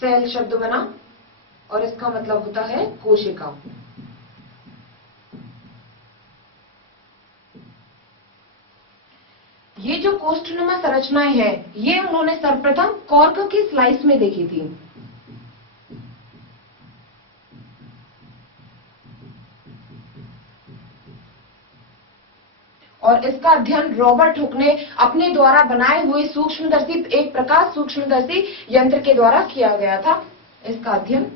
Cell शब्द बना और इसका मतलब होता है कोशिका। ये जो कोष्ठनुमा संरचनाएं हैं, ये उन्होंने सर्वप्रथम कॉर्क की स्लाइस में देखी थी। और इसका अध्ययन रॉबर्ट हुक ने अपने द्वारा बनाए हुए सूक्ष्मदर्शी, एक प्रकाश सूक्ष्मदर्शी यंत्र के द्वारा किया गया था। इसका अध्ययन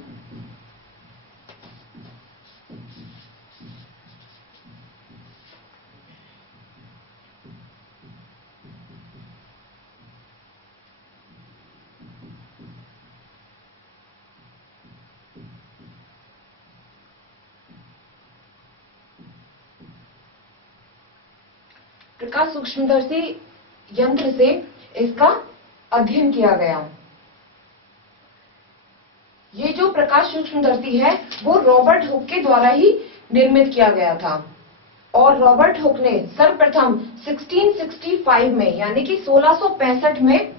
प्रकाश सूक्ष्मदर्शी यंत्र से इसका अध्ययन किया गया। ये जो प्रकाश सूक्ष्मदर्शी है वो रॉबर्ट हुक के द्वारा ही निर्मित किया गया था। और रॉबर्ट हुक ने सर्वप्रथम 1665 में यानी कि 1665 में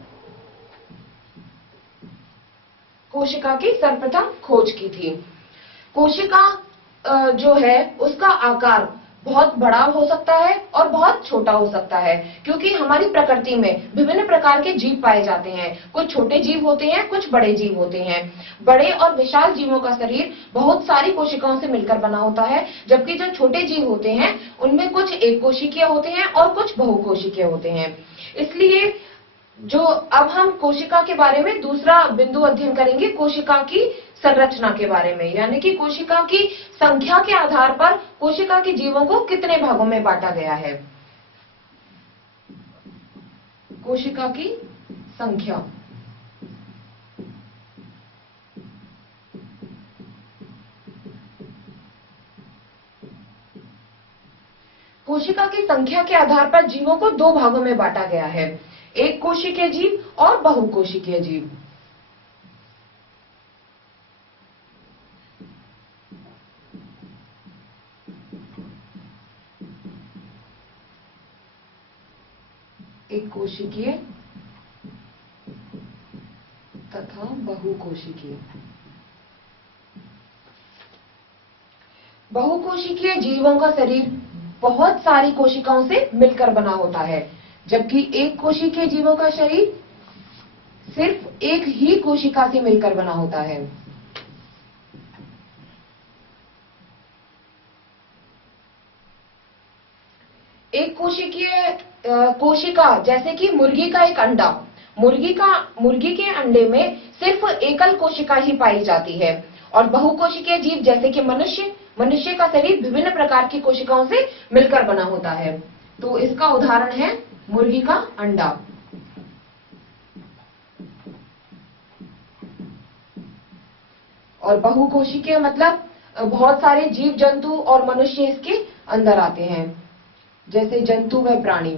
कोशिका की सर्वप्रथम खोज की थी। कोशिका जो है उसका आकार बहुत बड़ा हो सकता है और बहुत छोटा हो सकता है, क्योंकि हमारी प्रकृति में विभिन्न प्रकार के जीव पाए जाते हैं। कुछ छोटे जीव होते हैं, कुछ बड़े जीव होते हैं। बड़े और विशाल जीवों का शरीर बहुत सारी कोशिकाओं से मिलकर बना होता है, जबकि जो छोटे जीव होते हैं उनमें कुछ एक कोशिकीय होते हैं और कुछ बहुकोशिकीय होते हैं। इसलिए जो अब हम कोशिका के बारे में दूसरा बिंदु अध्ययन करेंगे, कोशिका की संरचना के बारे में, यानी कि कोशिका की संख्या के आधार पर कोशिका के जीवों को कितने भागों में बांटा गया है। कोशिका की संख्या। कोशिका की संख्या के आधार पर जीवों को दो भागों में बांटा गया है, एक कोशिकीय जीव और बहुकोशिकीय जीव। एक कोशिकीय तथा बहुकोशिकीय। बहुकोशिकीय जीवों का शरीर बहुत सारी कोशिकाओं से मिलकर बना होता है, जबकि एक कोशिकीय जीवों का शरीर सिर्फ एक ही कोशिका से मिलकर बना होता है। एक कोशिकीय कोशिका, जैसे कि मुर्गी का एक अंडा, मुर्गी के अंडे में सिर्फ एकल कोशिका ही पाई जाती है। और बहुकोशिकीय जीव जैसे कि मनुष्य का शरीर विभिन्न प्रकार की कोशिकाओं से मिलकर बना होता है। तो इसका उदाहरण है मुर्गी का अंडा। और बहुकोशिकीय मतलब बहुत सारे जीव जंतु और मनुष्य इसके अंदर आते हैं, जैसे जंतु व प्राणी।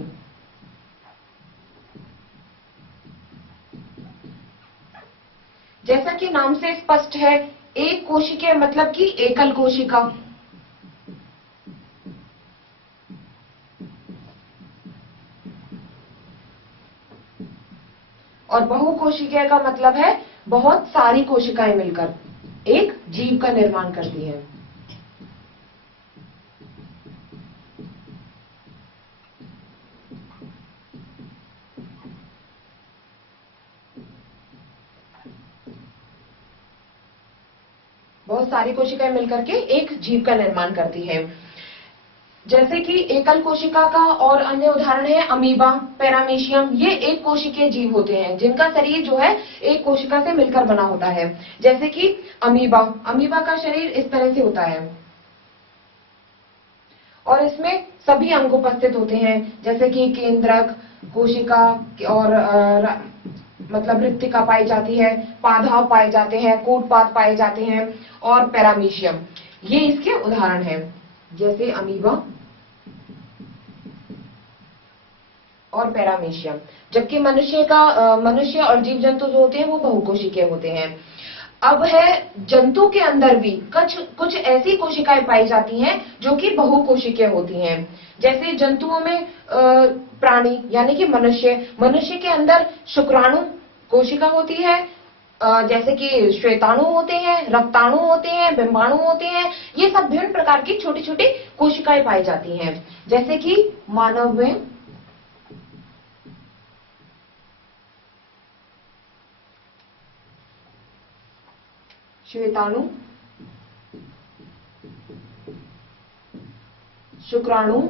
जैसा कि नाम से स्पष्ट है, एक कोशिकीय मतलब कि एकल कोशिका। और बहुकोशिकीय का मतलब है बहुत सारी कोशिकाएं मिलकर एक जीव का निर्माण करती हैं। बहुत सारी कोशिकाएं मिलकर के एक जीव का निर्माण करती हैं। जैसे कि एकल कोशिका का और अन्य उदाहरण है अमीबा, पैरामीशियम। ये एक कोशिकीय जीव होते हैं जिनका शरीर जो है एक कोशिका से मिलकर बना होता है। जैसे कि अमीबा का शरीर इस तरह से होता है और इसमें सभी अंग उपस्थित होते हैं, जैसे कि केंद्रक, कोशिका और मतलब रिक्तिका पाई जाती है, पादप पाए जाते हैं, कूटपाद पाए जाते हैं और पैरामीशियम। ये इसके उदाहरण हैं, जैसे अमीबा और पैरामीशियम। जबकि मनुष्य और जीव जंतु जो होते हैं वो बहुकोशिकीय होते हैं। अब है जंतु के अंदर भी कुछ ऐसी कोशिकाएं पाई जाती हैं जो कि बहुकोशिकीय होती हैं। जैसे जंतुओं में प्राणी यानी कि मनुष्य के अंदर शुक्राणु कोशिका होती है जैसे कि श्वेताणु होते हैं, रक्ताणु होते हैं, बिंबाणु होते हैं, ये सब विभिन्न प्रकार की छोटी छोटी कोशिकाएं पाई जाती हैं। जैसे कि मानव में श्वेताणु, शुक्राणु,